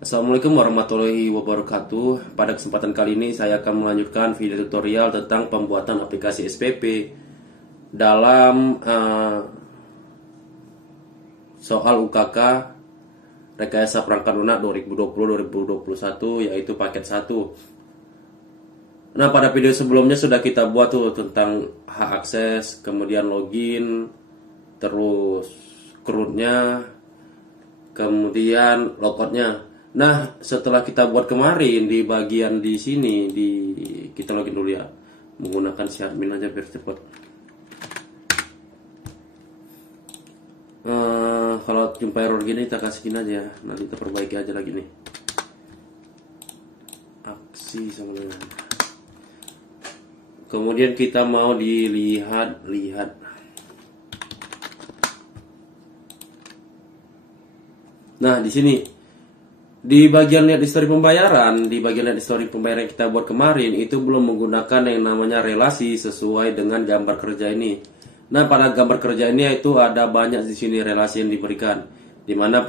Assalamualaikum warahmatullahi wabarakatuh. Pada kesempatan kali ini saya akan melanjutkan video tutorial tentang pembuatan aplikasi SPP dalam soal UKK Rekayasa Perangkat Lunak 2020-2021, yaitu paket 1. Nah, pada video sebelumnya sudah kita buat tuh tentang hak akses, kemudian login, terus CRUD-nya, kemudian logoutnya. Nah, setelah kita buat kemarin di bagian di sini, kita login dulu ya, menggunakan si admin aja biar cepat. Kalau jumpa error gini kita kasih gini aja, nanti kita perbaiki aja lagi nih. Aksi sama dengan. Kemudian kita mau dilihat. Nah, di sini. Di bagian lihat history pembayaran, yang kita buat kemarin itu belum menggunakan yang namanya relasi sesuai dengan gambar kerja ini. Nah, pada gambar kerja ini itu ada banyak di sini relasi yang diberikan, di mana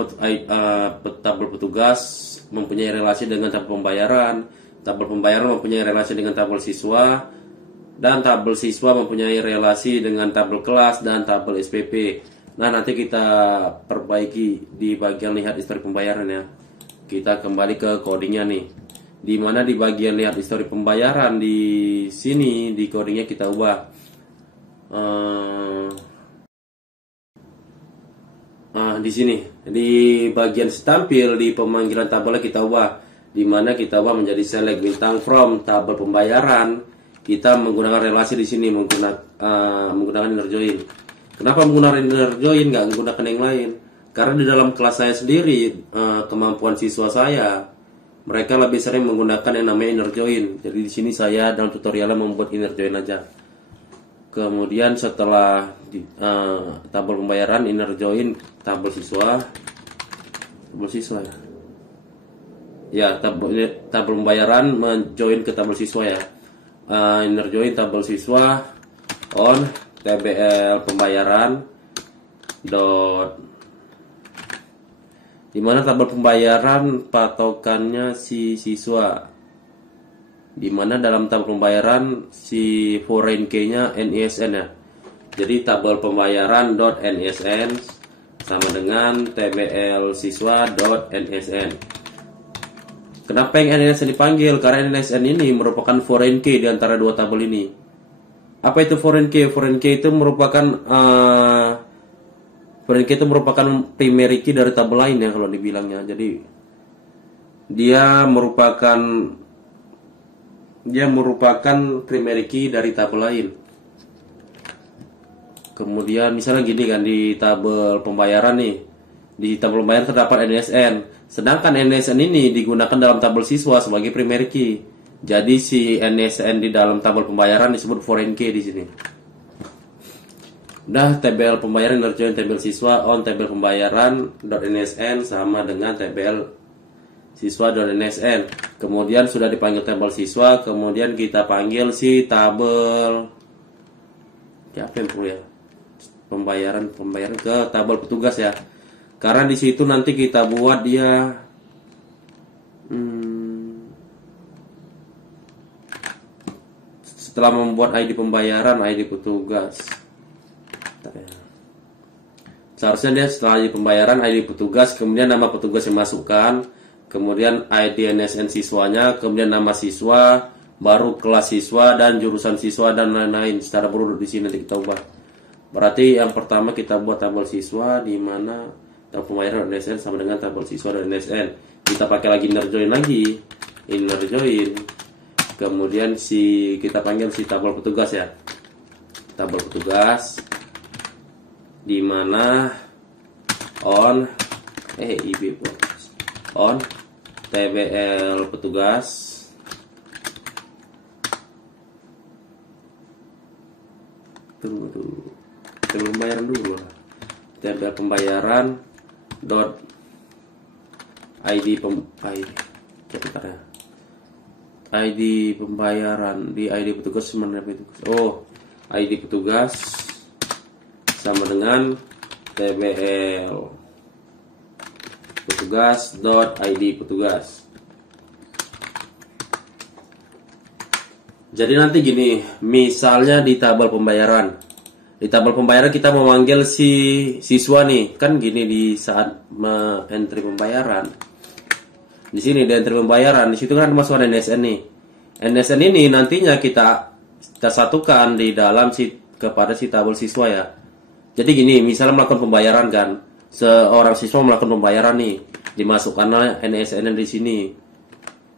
tabel petugas mempunyai relasi dengan tabel pembayaran mempunyai relasi dengan tabel siswa, dan tabel siswa mempunyai relasi dengan tabel kelas dan tabel SPP. Nah, nanti kita perbaiki di bagian lihat history pembayaran ya. Kita kembali ke codingnya nih, dimana di bagian lihat histori pembayaran di sini di codingnya kita ubah. Di sini di bagian tampil di pemanggilan tabelnya kita ubah, dimana kita ubah menjadi select bintang from tabel pembayaran. Kita menggunakan relasi di sini menggunakan inner join. Kenapa menggunakan inner join, nggak menggunakan yang lain? Karena di dalam kelas saya sendiri, kemampuan siswa saya, mereka lebih sering menggunakan yang namanya inner join. Jadi di sini saya dalam tutorialnya membuat inner join aja. Kemudian setelah tabel pembayaran inner join tabel siswa ya. Ya, tabel pembayaran menjoin ke tabel siswa ya. Inner join tabel siswa on tbl pembayaran dimana tabel pembayaran patokannya si siswa, dimana dalam tabel pembayaran si foreign key-nya NISN ya. Jadi tabel pembayaran .nisn sama dengan tbl siswa.nisn. Kenapa yang NISN dipanggil? Karena NISN ini merupakan foreign key di antara dua tabel ini. Apa itu foreign key? Foreign key itu merupakan primary key dari tabel lain ya kalau dibilangnya. Jadi dia merupakan primary key dari tabel lain. Kemudian misalnya gini kan, di tabel pembayaran nih, di tabel pembayaran terdapat NISN, sedangkan NISN ini digunakan dalam tabel siswa sebagai primary key. Jadi si NISN di dalam tabel pembayaran disebut foreign key di sini. Nah, tbl pembayaran inner join tbl siswa on tbl pembayaran .nisn sama dengan tbl siswa.nisn. Kemudian sudah dipanggil tabel siswa, kemudian kita panggil si tabel pembayaran ke tabel petugas ya. Karena di situ nanti kita buat dia setelah membuat ID pembayaran, ID petugas. Seharusnya dia setelah ID pembayaran, ID petugas, kemudian nama petugas yang masukkan, kemudian ID NSN siswanya, kemudian nama siswa, baru kelas siswa dan jurusan siswa dan lain-lain secara berurut. Di sini nanti kita ubah. Berarti yang pertama kita buat tabel siswa, di mana tabel pembayaran NSN sama dengan tabel siswa dan NSN. Kita pakai lagi inner join. Kemudian kita panggil si tabel petugas ya. Tabel petugas di mana on tbl petugas tbl pembayaran dulu lah. Tbl pembayaran ID pembayaran di ID petugas ID petugas sama dengan tbl petugas dot ID petugas. Jadi nanti gini, misalnya di tabel pembayaran. Di tabel pembayaran kita memanggil si siswa nih, kan gini di saat entry pembayaran. Di sini di entry pembayaran, di situ kan masuk ada NSN nih. NSN ini nantinya kita satukan di dalam kepada si tabel siswa ya. Jadi gini, misalnya melakukan pembayaran kan, seorang siswa melakukan pembayaran nih, dimasukkanlah NSN di sini.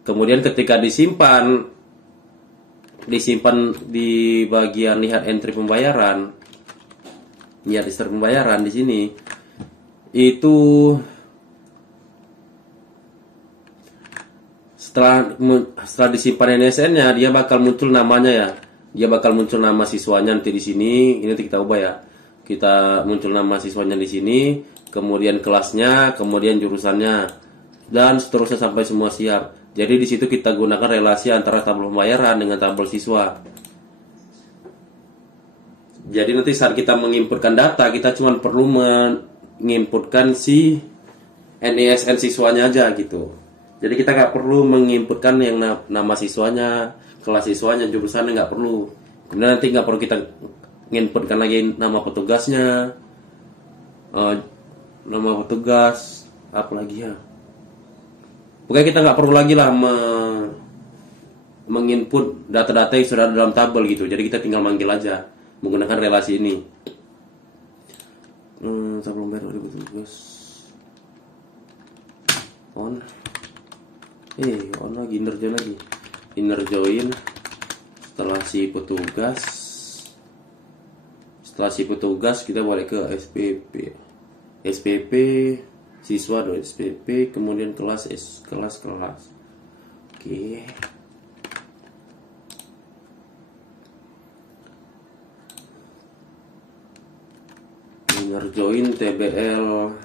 Kemudian ketika disimpan di bagian lihat entry pembayaran. Lihat history pembayaran di sini. Itu setelah disimpan NSN-nya, dia bakal muncul namanya ya. Dia bakal muncul nama siswanya nanti di sini. Ini nanti kita ubah ya. Kita muncul nama siswanya di sini, kemudian kelasnya, kemudian jurusannya, dan seterusnya sampai semua siap. Jadi di situ kita gunakan relasi antara tabel pembayaran dengan tabel siswa. Jadi nanti saat kita menginputkan data, kita cuma perlu menginputkan si NISN siswanya aja gitu. Jadi kita nggak perlu menginputkan yang nama siswanya, kelas siswanya, jurusannya nggak perlu. Kemudian nanti nggak perlu kita menginputkan lagi nama petugasnya, nama petugas, apa lagi ya. Pokoknya kita nggak perlu lagi lah menginput data-data yang sudah ada dalam tabel gitu. Jadi kita tinggal manggil aja menggunakan relasi ini. Tabel pembayaran petugas on. On lagi, inner join lagi. Inner join setelah si petugas. Setelah si petugas kita balik ke SPP siswa dot SPP, kemudian kelas kelas. Oke. Inner join TBL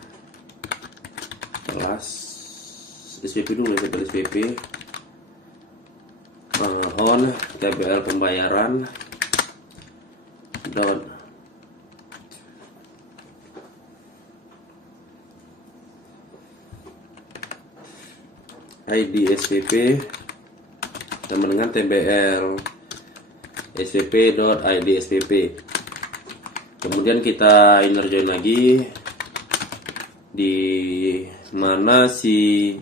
kelas SPP dulu ya, TBL SPP on TBL pembayaran dot ID SPP sama dengan TBL SPP dot ID SPP. Kemudian kita inner join lagi di mana si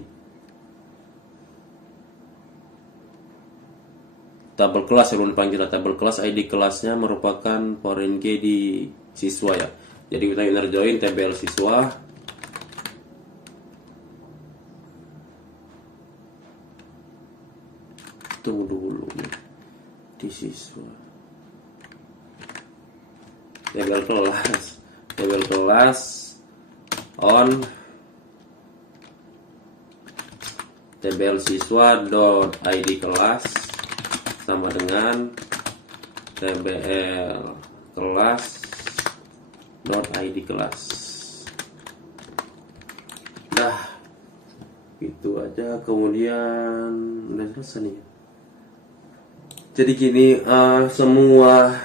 tabel kelas yang dipanggil tabel kelas, ID kelasnya merupakan foreign key di siswa ya. Jadi kita inner join TBL siswa tunggu dulu nih di siswa tabel kelas on TBL siswa dot ID kelas sama dengan TBL kelas dot ID kelas. Dah itu aja, kemudian udah selesai nih. Jadi gini, semua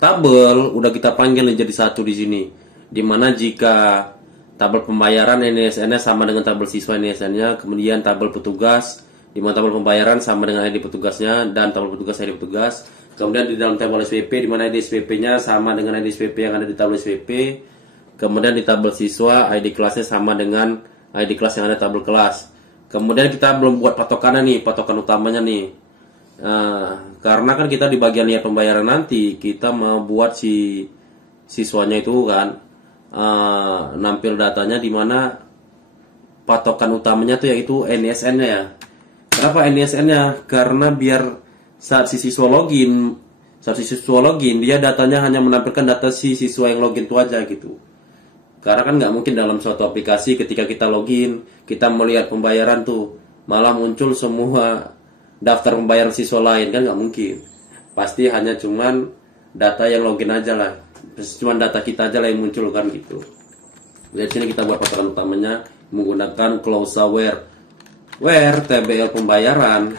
tabel udah kita panggil jadi satu di sini. Dimana jika tabel pembayaran NISN-nya sama dengan tabel siswa NISN-nya, kemudian tabel petugas, di mana tabel pembayaran sama dengan ID petugasnya dan tabel petugas ID petugas. Kemudian di dalam tabel SPP, di mana ID SPP-nya sama dengan ID SPP yang ada di tabel SPP. Kemudian di tabel siswa, ID kelasnya sama dengan ID kelas yang ada di tabel kelas. Kemudian kita belum buat patokannya nih, patokan utamanya nih. Karena kan kita di bagian lihat pembayaran nanti kita mau buat si siswanya itu kan nampil datanya, di mana patokan utamanya tuh yaitu NISN-nya ya. Kenapa NISN-nya? Karena biar saat si siswa login dia datanya hanya menampilkan data si siswa yang login itu aja gitu. Karena kan nggak mungkin dalam suatu aplikasi ketika kita login kita melihat pembayaran tuh malah muncul semua daftar pembayaran siswa lain, kan nggak mungkin. Pasti hanya cuman data yang login aja lah, cuman data kita aja lah yang muncul kan gitu. Dari sini kita buat patokan utamanya menggunakan clause where TBL pembayaran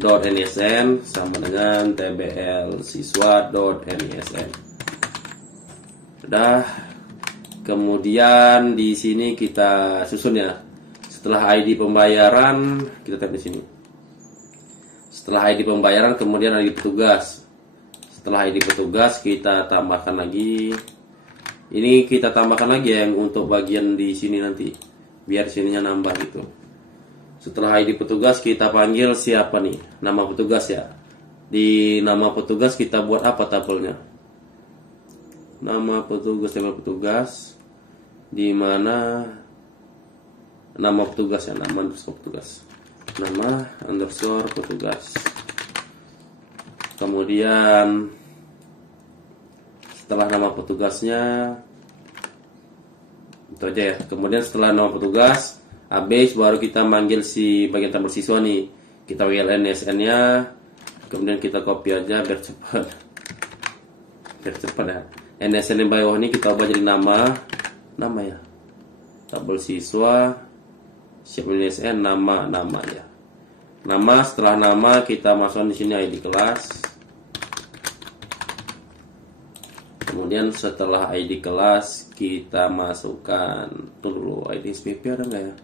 dot NISN sama dengan TBL siswa dot NISN. Udah Kemudian di sini kita susun ya. Setelah ID pembayaran, kita tap di sini. Setelah ID pembayaran, kemudian ID petugas. Setelah ID petugas, kita tambahkan lagi. Ini kita tambahkan lagi yang untuk bagian di sini nanti, biar sininya nambah gitu. Setelah ID petugas, kita panggil siapa nih? Nama petugas ya. Di nama petugas kita buat apa tabelnya? Nama petugas, tabel petugas. Di mana nama petugas ya, nama underscore petugas. Nama underscore petugas. Kemudian setelah nama petugasnya itu aja ya. Kemudian setelah nama petugas, habis baru kita manggil si bagian tabel siswa nih. Kita panggil NSN-nya. Kemudian kita copy aja biar cepat. Biar cepat ya. NSN yang bawah ini kita ubah jadi nama ya. Tabel siswa, siap NSN, nama ya. Nama, setelah nama kita masukkan di sini ID kelas. Kemudian setelah ID kelas kita masukkan dulu ID SPP ada nggak ya?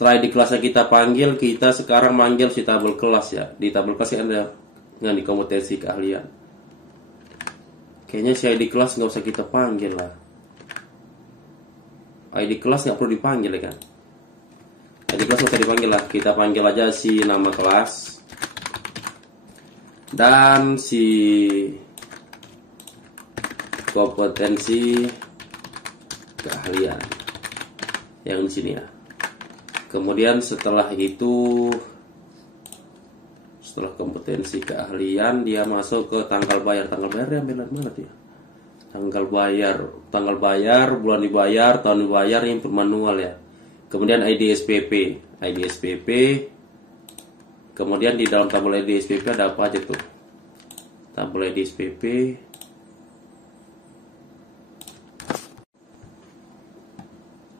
Setelah ID kelasnya kita panggil, kita sekarang manggil si tabel kelas ya. Di tabel kelas ada yang di kompetensi keahlian. Kayaknya si ID kelas nggak usah kita panggil lah. ID kelas nggak perlu dipanggil ya kan? ID kelas nggak usah dipanggil lah. Kita panggil aja si nama kelas dan si kompetensi keahlian yang di sini ya. Kemudian setelah itu, setelah kompetensi keahlian, dia masuk ke tanggal bayar. Tanggal bayar ambil mana dia? Tanggal bayar, bulan dibayar, tahun dibayar, input manual ya. Kemudian ID SPP. Kemudian di dalam tabel ID SPP ada apa aja tuh? Tabel ID SPP.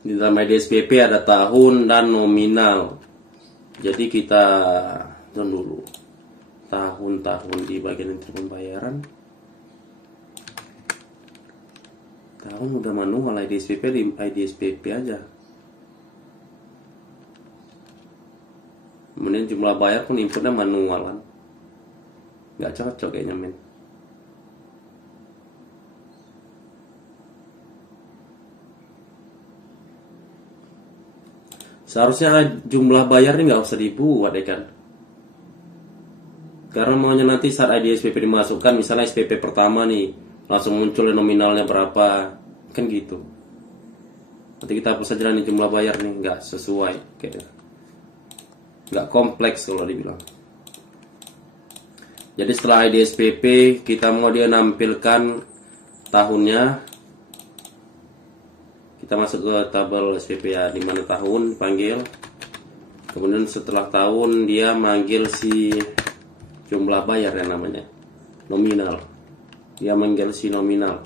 Di dalam ID SPP ada tahun dan nominal. Jadi kita dulu tahun di bagian entry pembayaran. Tahun udah manual, ID SPP di ID SPP aja. Kemudian jumlah bayar pun inputnya manual kan. Nggak cocok kayaknya men. Seharusnya jumlah bayar ini nggak usah dibuat ya kan. Karena maunya nanti saat ID SPP dimasukkan, misalnya SPP pertama nih, langsung muncul nominalnya berapa, kan gitu. Nanti kita hapus saja nih jumlah bayar nih, nggak sesuai, kayaknya. Nggak kompleks kalau dibilang. Jadi setelah ID SPP, kita mau dia nampilkan tahunnya. Kita masuk ke tabel SPP ya, di mana tahun panggil. Kemudian setelah tahun dia manggil si jumlah bayar yang namanya nominal. Dia manggil si nominal.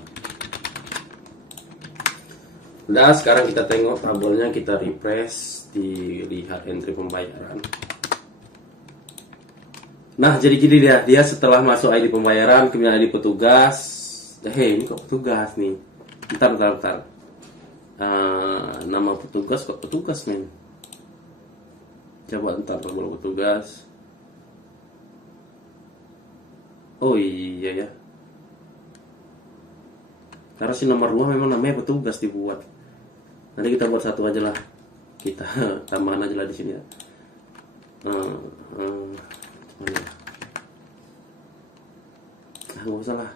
Udah, sekarang kita tengok tabelnya, kita refresh, dilihat entry pembayaran. Nah, jadi gini dia setelah masuk ID pembayaran, kemudian ID petugas. Ini kok petugas nih? Bentar. Nama petugas kok petugas men. Coba entar tabel petugas. Oh iya ya. Karena si nomor 2 memang namanya petugas dibuat. Nanti kita buat satu aja lah. Kita tambahan aja lah di sini ya. Mana? Nggak usah lah.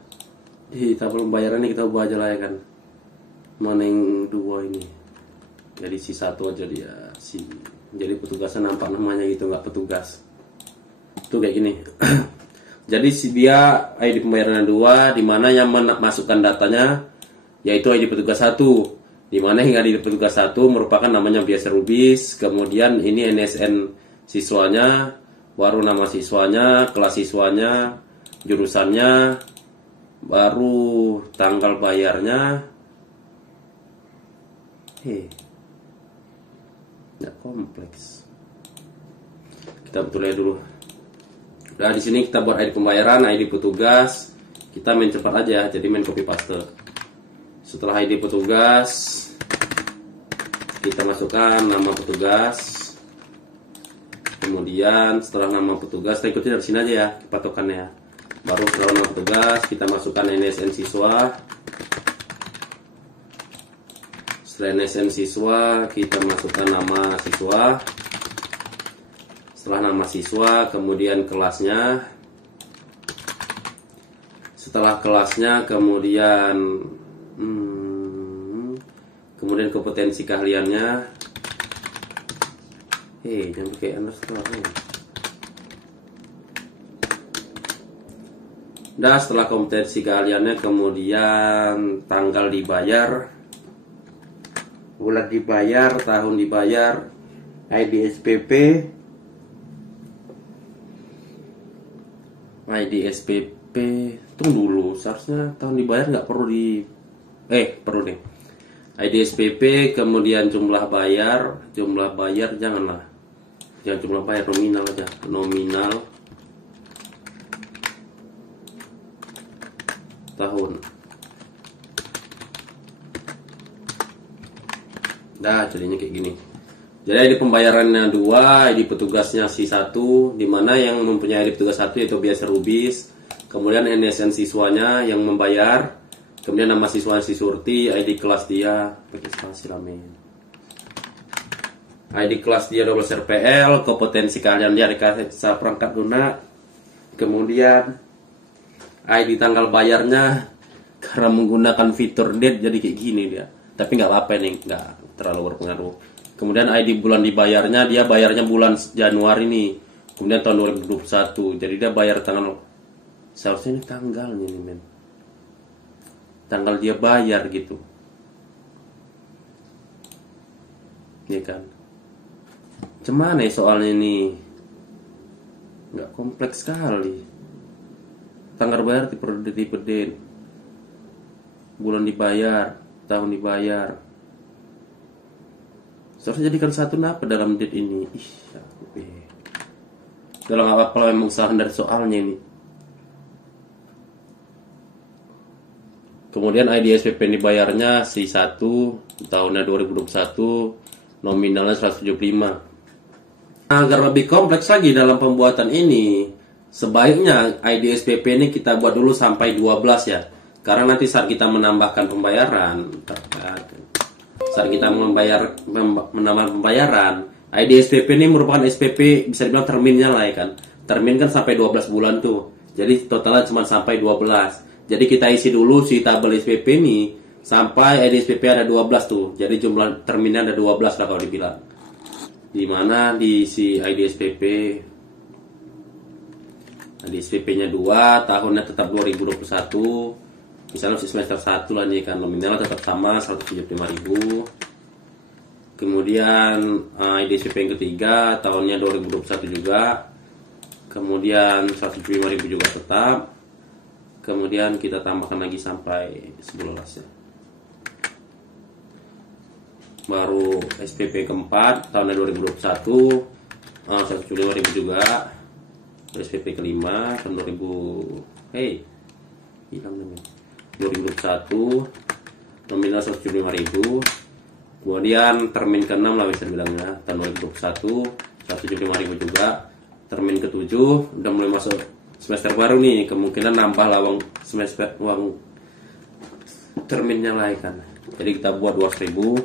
Di tabel pembayarannya kita ubah aja lah ya kan. Mana yang 2 ini? Jadi si 1 aja dia si. Jadi petugasnya nampak namanya gitu, nggak petugas. Itu kayak gini. Jadi si dia ID pembayaran 2, di mana yang masukkan datanya yaitu ID petugas 1. Di mana hingga ID petugas 1 merupakan namanya biasa Rubis, kemudian ini NSN siswanya, baru nama siswanya, kelas siswanya, jurusannya, baru tanggal bayarnya. Nggak kompleks. Kita betulnya dulu. Nah, di sini kita buat ID pembayaran, ID petugas. Kita main cepat aja, jadi main copy paste. Setelah ID petugas, kita masukkan nama petugas. Kemudian setelah nama petugas, kita ikuti dari sini aja ya patokannya. Baru setelah nama petugas, kita masukkan NSN siswa. Setelah NSN siswa, kita masukkan nama siswa. Setelah nama siswa, kemudian kelasnya. Setelah kelasnya, kemudian kompetensi keahliannya. Jangan pakai underscore. Nah, setelah kompetensi keahliannya, kemudian tanggal dibayar, bulan dibayar, tahun dibayar, ID SPP. ID SPP, tunggu dulu, seharusnya tahun dibayar nggak perlu perlu deh. ID SPP, kemudian jumlah bayar jangan jumlah bayar, nominal aja, nominal tahun. Nah, jadinya kayak gini. Jadi ID pembayarannya 2, ID petugasnya si 1, dimana yang mempunyai ID petugas 1 yaitu biasa Rubis. Kemudian NSN siswanya yang membayar. Kemudian nama siswanya si Surti, ID kelas dia pakai spasi ramen. ID kelas dia 12 RPL, kompetensi kalian dia dikasih perangkat lunak. Kemudian ID tanggal bayarnya karena menggunakan fitur date jadi kayak gini dia. Tapi nggak apa-apa nih, nggak terlalu berpengaruh. Kemudian ID bulan dibayarnya, dia bayarnya bulan Januari nih. Kemudian tahun 2021. Jadi dia bayar tanggal, seharusnya ini tanggalnya nih men. Tanggal dia bayar gitu. Iya kan? Cuman ya soalnya ini nggak kompleks sekali. Tanggal bayar tipe date. Bulan dibayar, tahun dibayar. Seharusnya jadikan satu napa dalam date ini. Kalau nggak apa-apa, kalau memang salah dari soalnya ini. Kemudian ID SPP yang dibayarnya si 1, tahunnya 2021, nominalnya 175. Agar lebih kompleks lagi dalam pembuatan ini, sebaiknya ID SPP ini kita buat dulu sampai 12 ya. Karena nanti saat kita menambahkan pembayaran, menambah pembayaran, ID SPP ini merupakan SPP bisa dibilang terminnya lah ya kan. Termin kan sampai 12 bulan tuh. Jadi totalnya cuma sampai 12. Jadi kita isi dulu si tabel SPP ini sampai ID SPP ada 12 tuh. Jadi jumlah terminnya ada 12 lah kalau dibilang. Di mana di si ID SPP, ID SPP-nya 2, tahunnya tetap 2021. Misalnya semester 1 lah nih kan, nominalnya tetap sama 175.000. Kemudian ID SPP yang ketiga tahunnya 2021 juga. Kemudian 175.000 juga tetap. Kemudian kita tambahkan lagi sampai 11 ya. Baru SPP keempat tahunnya 2021 175.000 juga. SPP kelima tahun 2021 nominal 175.000. Kemudian termin ke-6 lah bisa bilangnya, tahun 2021 175.000 juga. Termin ke-7 udah mulai masuk semester baru nih, kemungkinan nambah lah uang terminnya lah kan. Jadi kita buat 200.000.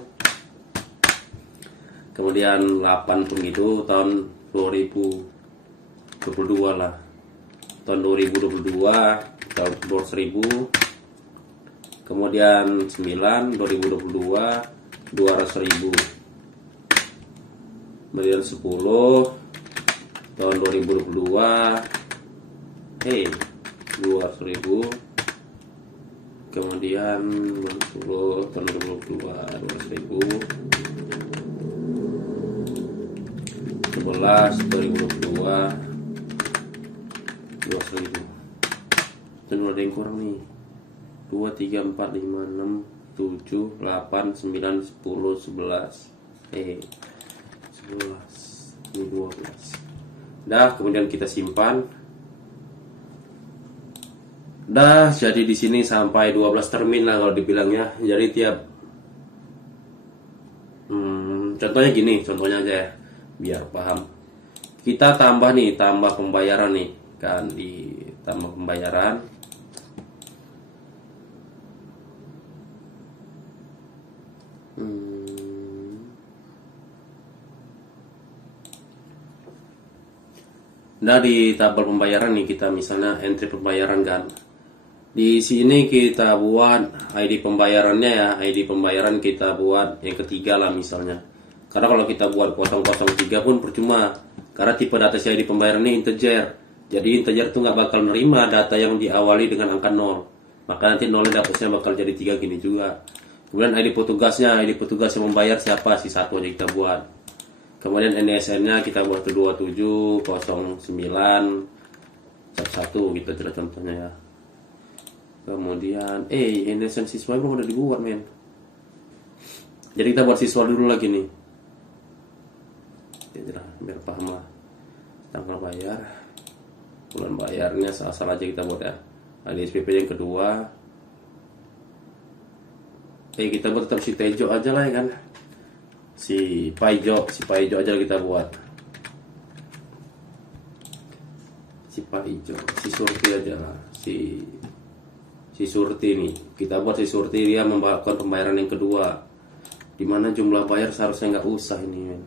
Kemudian 8 pun gitu, tahun 2022 lah. Tahun 2022 kita buat 1.000. Kemudian 9 2022 200.000. Kemudian 10 tahun 2022 200.000. Kemudian 10 tahun 2022 200.000. 11 2022 200.000. Dan ada yang kurang nih. 2, 3, 4, 5, 6, 7, 8, 9, 10, 11 11 ini 12. Dah, kemudian kita simpan. Dah, jadi di sini sampai 12 termin lah kalau dibilangnya. Jadi tiap contohnya gini, contohnya aja ya, biar paham. Kita tambah nih, tambah pembayaran nih, kan di tambah pembayaran. Nah, di tabel pembayaran nih kita misalnya entry pembayaran kan. Di sini kita buat ID pembayarannya ya, ID pembayaran kita buat yang ketiga lah misalnya. Karena kalau kita buat 003 pun percuma, karena tipe data si ID pembayaran ini integer. Jadi integer tuh nggak bakal nerima data yang diawali dengan angka 0. Maka nanti nolnya dapatnya bakal jadi 3 gini juga. Kemudian ID petugasnya, ID petugas yang membayar siapa, si satu aja kita buat. Kemudian NSN-nya kita buat 270911 gitu contohnya ya. Kemudian NSN siswa belum udah dibuat men. Jadi kita buat siswa dulu lagi nih. Ya, biar paham lah. Tanggal bayar, bulan bayarnya asal aja kita buat ya. Ada SPP yang kedua. Kita buat tetap si Tejo aja lah ya kan. Si Paijo aja kita buat. Si Paijo, si Surti aja lah. Si Surti nih, kita buat si Surti, dia melakukan pembayaran yang kedua, dimana jumlah bayar seharusnya nggak usah ini men.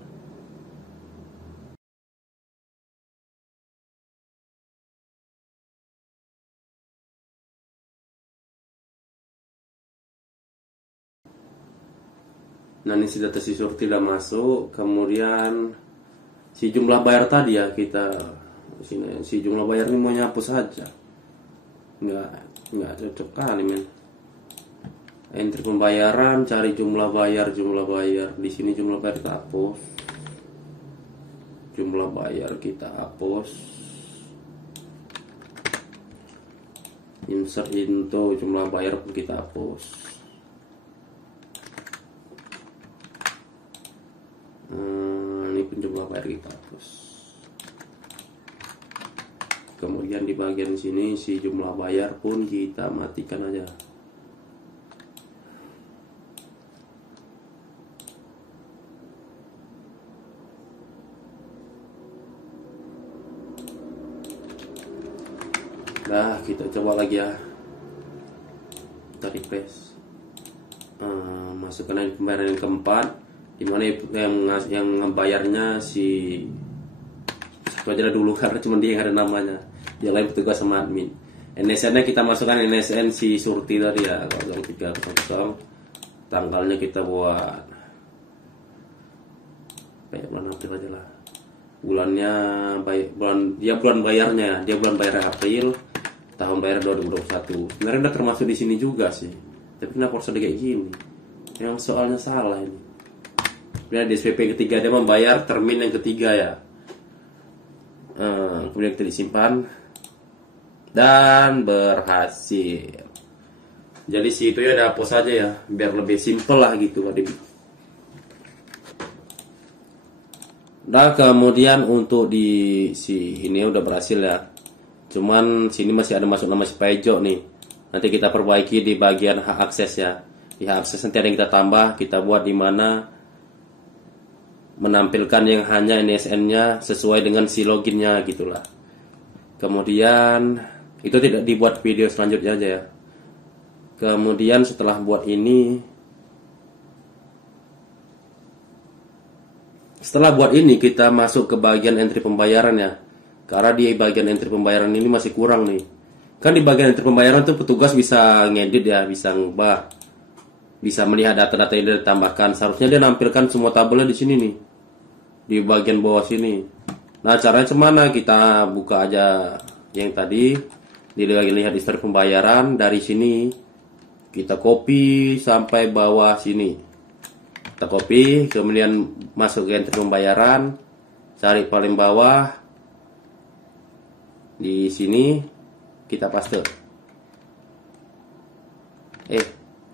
Nah ini si data si Surti udah masuk, kemudian si jumlah bayar tadi ya kita sini, si jumlah bayar ini mau hapus saja, nggak cocok kali men. Entry pembayaran, cari jumlah bayar. Di sini jumlah bayar kita hapus. Jumlah bayar kita hapus. Insert into jumlah bayar pun kita hapus. Ini pun jumlah bayar kita hapus. Kemudian di bagian sini si jumlah bayar pun kita matikan aja. Nah, kita coba lagi ya. Kita refresh. Masukkan pembayaran yang keempat, dimana yang membayarnya si satu aja dulu karena cuma dia yang ada namanya. Yang lain petugas sama admin. NSN-nya kita masukkan NSN si Surti tadi ya, 0300. Tanggalnya kita buat kayak bulan April aja lah. Bulannya bulan bayarnya, dia bulan bayar April. Tahun bayar 2021. Sebenarnya udah termasuk di sini juga sih. Tapi kenapa harus ada kayak gini? Yang soalnya salah ini. Kemudian di SPP ketiga dia membayar termin yang ketiga ya. Kemudian kita disimpan dan berhasil. Jadi si itu ya hapus aja ya, biar lebih simple lah gitu. Nah kemudian untuk di si ini udah berhasil ya. Cuman sini masih ada masuk nama si Paijo nih. Nanti kita perbaiki di bagian hak akses ya. Di hak akses nanti ada yang kita tambah, kita buat di mana menampilkan yang hanya NSN-nya sesuai dengan si loginnya gitulah. Kemudian itu tidak dibuat video selanjutnya aja ya. Kemudian setelah buat ini, kita masuk ke bagian entry pembayaran ya. Karena di bagian entry pembayaran ini masih kurang nih. Kan di bagian entry pembayaran tuh petugas bisa ngedit ya, bisa ngubah, bisa melihat data-data yang ditambahkan. Seharusnya dia nampilkan semua tabelnya di sini nih, di bagian bawah sini. Nah caranya cemana? Kita buka aja yang tadi, di bagian lihat history pembayaran. Dari sini kita copy sampai bawah sini. Kita copy, kemudian masuk ke entry pembayaran, cari paling bawah. Di sini kita paste.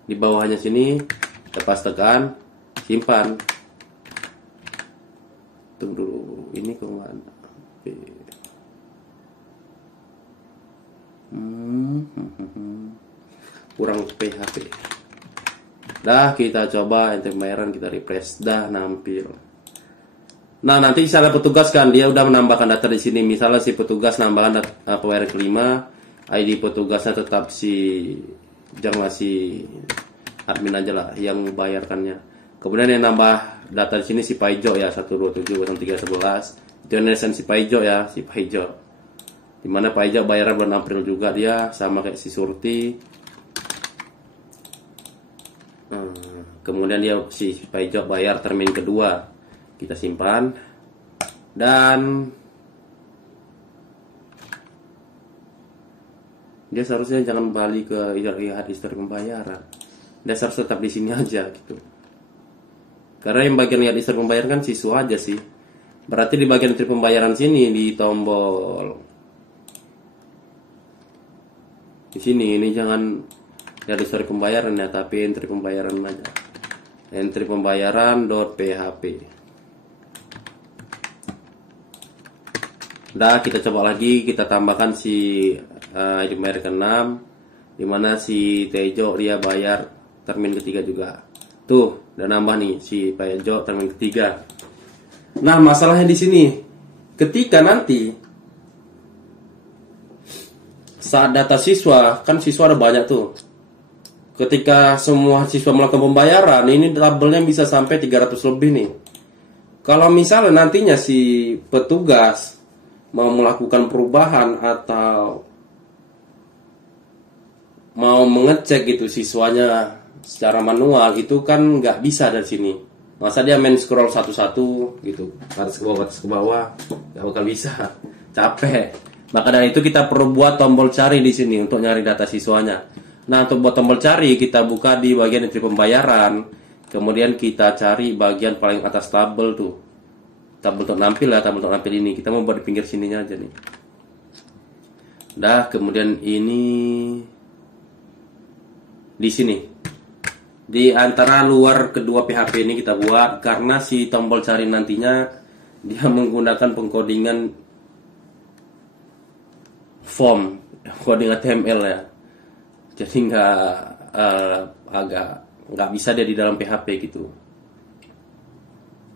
Di bawahnya sini kita pastekan, simpan. Tunggu dulu, ini kemana? kurang PHP. Dah, kita coba entry pembayaran, kita refresh, dah nampil. Nah, nanti misalnya petugas kan dia udah menambahkan data di sini. Misalnya si petugas nambahkan pembayaran kelima, ID petugasnya tetap jangan si admin aja lah yang bayarkannya. Kemudian yang nambah data di sini si Paijo ya, 1270311. Itu NSN si Paijo ya, si Paijo. Dimana Paijo bayaran bulan April juga dia sama kayak si Surti. Kemudian dia si Paijo bayar termin kedua, kita simpan. Dan dia seharusnya jangan balik ke lihat histori pembayaran. Dia harus tetap di sini aja gitu. Karena yang bagian lihat histori pembayaran kan siswa aja sih. Berarti di bagian histori pembayaran sini di tombol di sini ini jangan lihat histori pembayaran ya, tapi entry pembayaran aja. Entry pembayaran.php. Udah, kita coba lagi, kita tambahkan si ID bayar ke-6, dimana si Tejo dia bayar termin ketiga juga. Tuh, udah nambah nih si Tejo termin ketiga. Nah, masalahnya di sini, ketika nanti saat data siswa, kan siswa ada banyak tuh. Ketika semua siswa melakukan pembayaran, ini tabelnya bisa sampai 300 lebih nih. Kalau misalnya nantinya si petugas mau melakukan perubahan atau mau mengecek gitu siswanya secara manual, itu kan nggak bisa dari sini. Masa dia main scroll satu-satu gitu, atas ke bawah, nggak bakal bisa, capek. Maka dari itu kita perlu buat tombol cari di sini untuk nyari data siswanya. Nah, untuk buat tombol cari, kita buka di bagian entry pembayaran, kemudian kita cari bagian paling atas tabel tuh. Tabel untuk nampil ya, tabel untuk nampil ini. Kita mau buat di pinggir sininya aja nih. Dah, kemudian ini di sini. Di antara luar kedua PHP ini kita buat, karena si tombol cari nantinya dia menggunakan pengkodingan form, coding HTML ya. Jadi nggak bisa dia di dalam PHP gitu.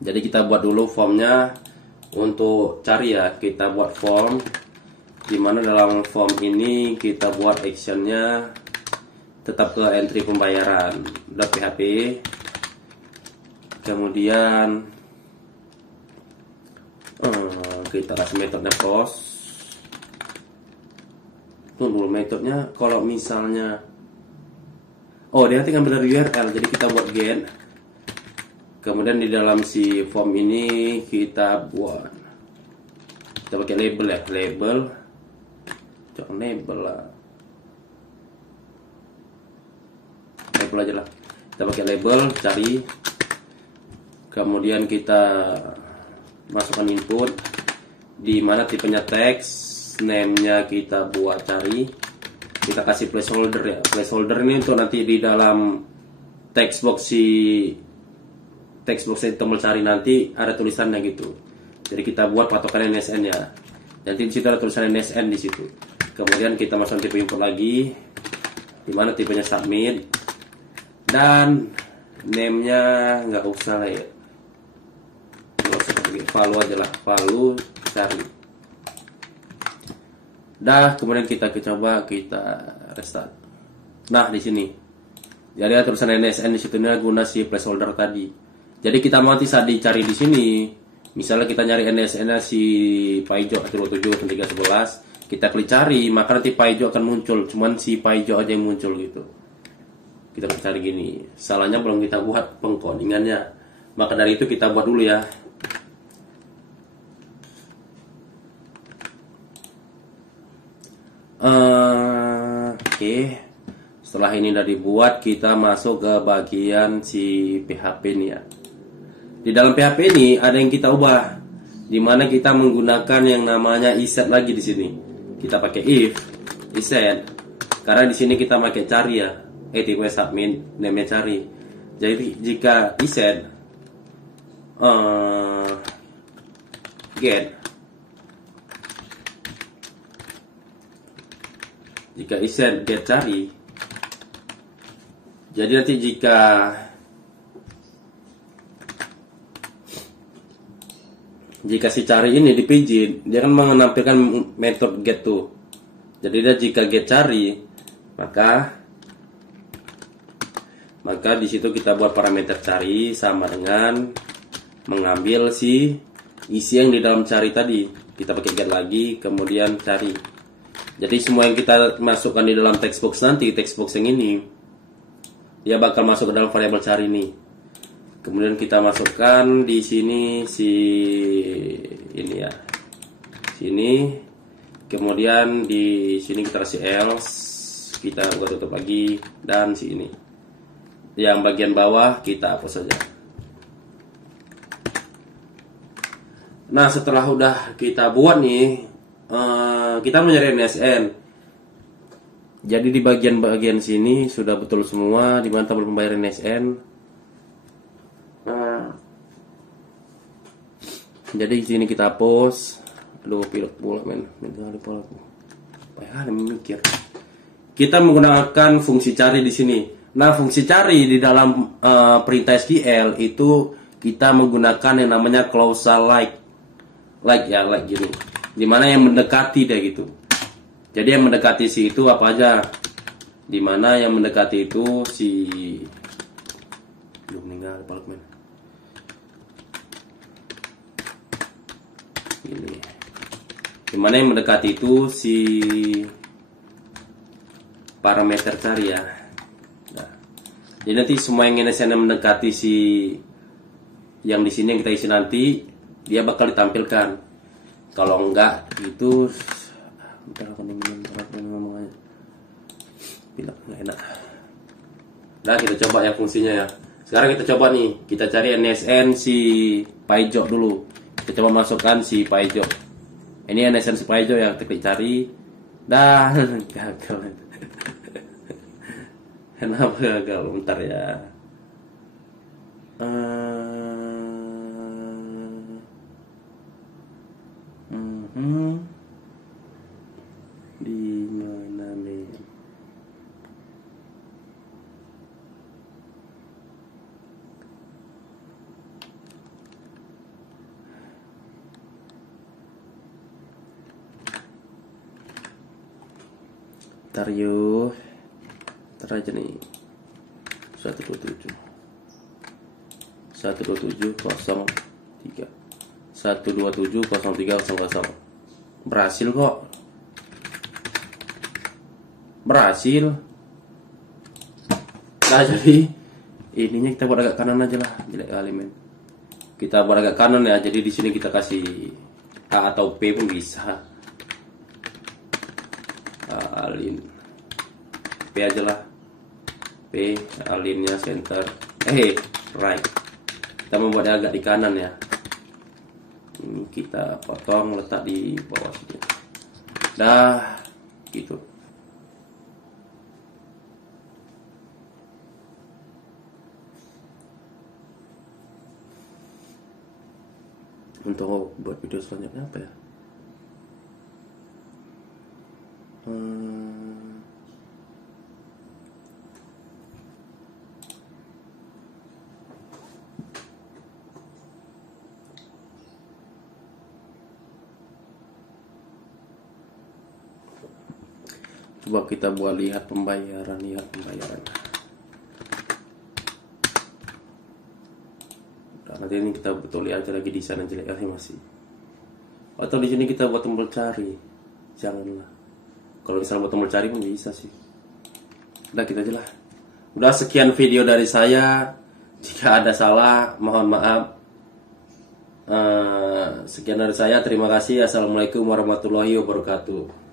Jadi kita buat dulu formnya untuk cari ya. Kita buat form, dimana dalam form ini kita buat actionnya tetap ke entry pembayaran .php. Kemudian kita kasih metodenya post. Dulu metodenya kalau misalnya dia nanti ngambil dari URL, jadi kita buat get. Kemudian di dalam si form ini kita pakai label ya, jangan label lah, label aja lah. Kita pakai label, cari, kemudian kita masukkan input, di mana tipenya teks, name-nya kita buat cari, kita kasih placeholder ya. Placeholder ini untuk nanti di dalam text box tombol cari nanti ada tulisannya gitu. Jadi kita buat patokan NSN ya. Nanti di situ ada tulisan NSN di situ. Kemudian kita masukkan tipe input lagi, di mana tipenya submit, dan name-nya nggak usah lah ya. Nggak usah pakai value aja lah, value cari. Dah, kemudian kita coba kita restart. Nah, di sini. Jadi ada tulisan NSN di situ guna si placeholder tadi. Jadi kita mau nanti saat dicari di sini, misalnya kita nyari NSN-nya si Paijo 1270311, kita klik cari, maka nanti Paijo akan muncul, cuman si Paijo aja yang muncul gitu. Kita cari gini. Salahnya belum kita buat pengkodingannya. Maka dari itu kita buat dulu ya. Oke. Setelah ini udah dibuat, kita masuk ke bagian si PHP ini ya. Di dalam PHP ini ada yang kita ubah, dimana kita menggunakan yang namanya iset lagi di sini. Kita pakai if iset, karena di sini kita pakai cari ya. Tipe submit, name cari. Jadi jika iset get jika isen get cari, jadi nanti jika si cari ini dipijit, dia akan menampilkan metode get tuh. Jadi dia jika get cari, maka di situ kita buat parameter cari sama dengan mengambil si isi yang di dalam cari tadi. Kita pakai get lagi, kemudian cari. Jadi semua yang kita masukkan di dalam text box nanti, text box yang ini, dia bakal masuk ke dalam variabel cari ini. Kemudian kita masukkan di sini ini ya, sini. Kemudian di sini kita kasih else, kita buka tutup lagi, dan sini. Yang bagian bawah kita hapus saja. Nah, setelah udah kita buat nih, kita mencari NSN. Jadi di bagian sini sudah betul semua, di mana tabel pembayaran NSN. Nah, jadi di sini kita hapus. Aduh, pilek pula men. Payah memikir. Kita menggunakan fungsi cari di sini. Nah, fungsi cari di dalam perintah SQL itu kita menggunakan yang namanya clausal like gini. Dimana yang mendekati deh gitu. Jadi yang mendekati si itu apa aja? Dimana yang mendekati itu si belum meninggal Palkman. Ini. Dimana yang mendekati itu si parameter cari ya. Jadi nanti semua yang NSN yang mendekati si yang di sini yang kita isi nanti, dia bakal ditampilkan. Kalau enggak itu bentar aku ngomong aja. Bilang enggak enak. Nah, kita coba ya fungsinya ya. Sekarang kita coba nih, kita cari NSN si Paijo dulu. Kita coba masukkan si Paijo. Ini NSN si Paijo yang kita klik cari. Dan gagal. Kenapa gagal? Bentar ya. Di mana nih? Bentar yuk. Ntar aja nih. 127 03 berhasil kok, berhasil. Nah, jadi ininya kita buat agak kanan aja lah, jelek kali men. Kita buat agak kanan ya, jadi di sini kita kasih A atau P pun bisa. Alin P aja lah, P alinnya center, right. Kita membuatnya agak di kanan ya. Ini kita potong letak di bawah sini. Dah gitu. Untuk buat video selanjutnya apa ya? Coba kita buat lihat pembayaran. Nah, nanti ini kita betul lihat lagi di sana jelek kali masih. Atau di sini kita buat tombol cari. Janganlah. Kalau misalnya buat tombol cari pun bisa sih. Udah kita aja lah. Udah sekian video dari saya. Jika ada salah, mohon maaf. Sekian dari saya. Terima kasih. Assalamualaikum warahmatullahi wabarakatuh.